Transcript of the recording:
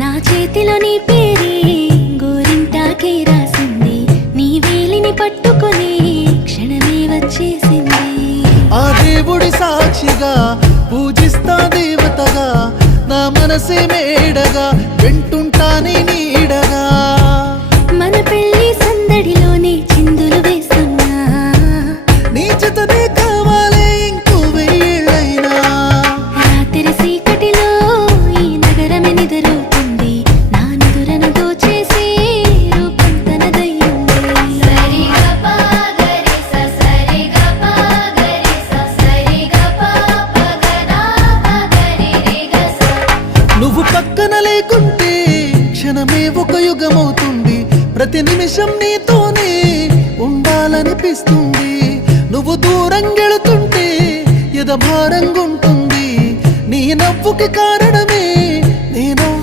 నా చేతిలో నీ పేరే గోరింటాకే రాసింది, నీ వేలిని పట్టుకొని క్షణమే వచ్చేసింది. ఆ దేవుడి సాక్షిగా పూజిస్తా దేవతగా, నా మనసే మేడగా వింటుంటానే నీడగా. మన పెళ్లి సందడిలోనే చిందులు వేస్తున్నా, నీ జతనే కావాలే ఇంకో వెయ్యేళ్ళైనా. రాత్రి చీకటిలో ఈ నగరమే నిద్రవుతుంది, నా నిదురను దోచేసి రూపం తనదయ్యింది. నువ్వు పక్కన లేకుంటే క్షణమే ఒక యుగమవుతుంది, ప్రతి నిమిషం నీతోనే ఉండాలనిపిస్తుంది. నువ్వు దూరం గెళుతుంటే ఎద భారంగుంటుంది, నీ నవ్వుకి కారణం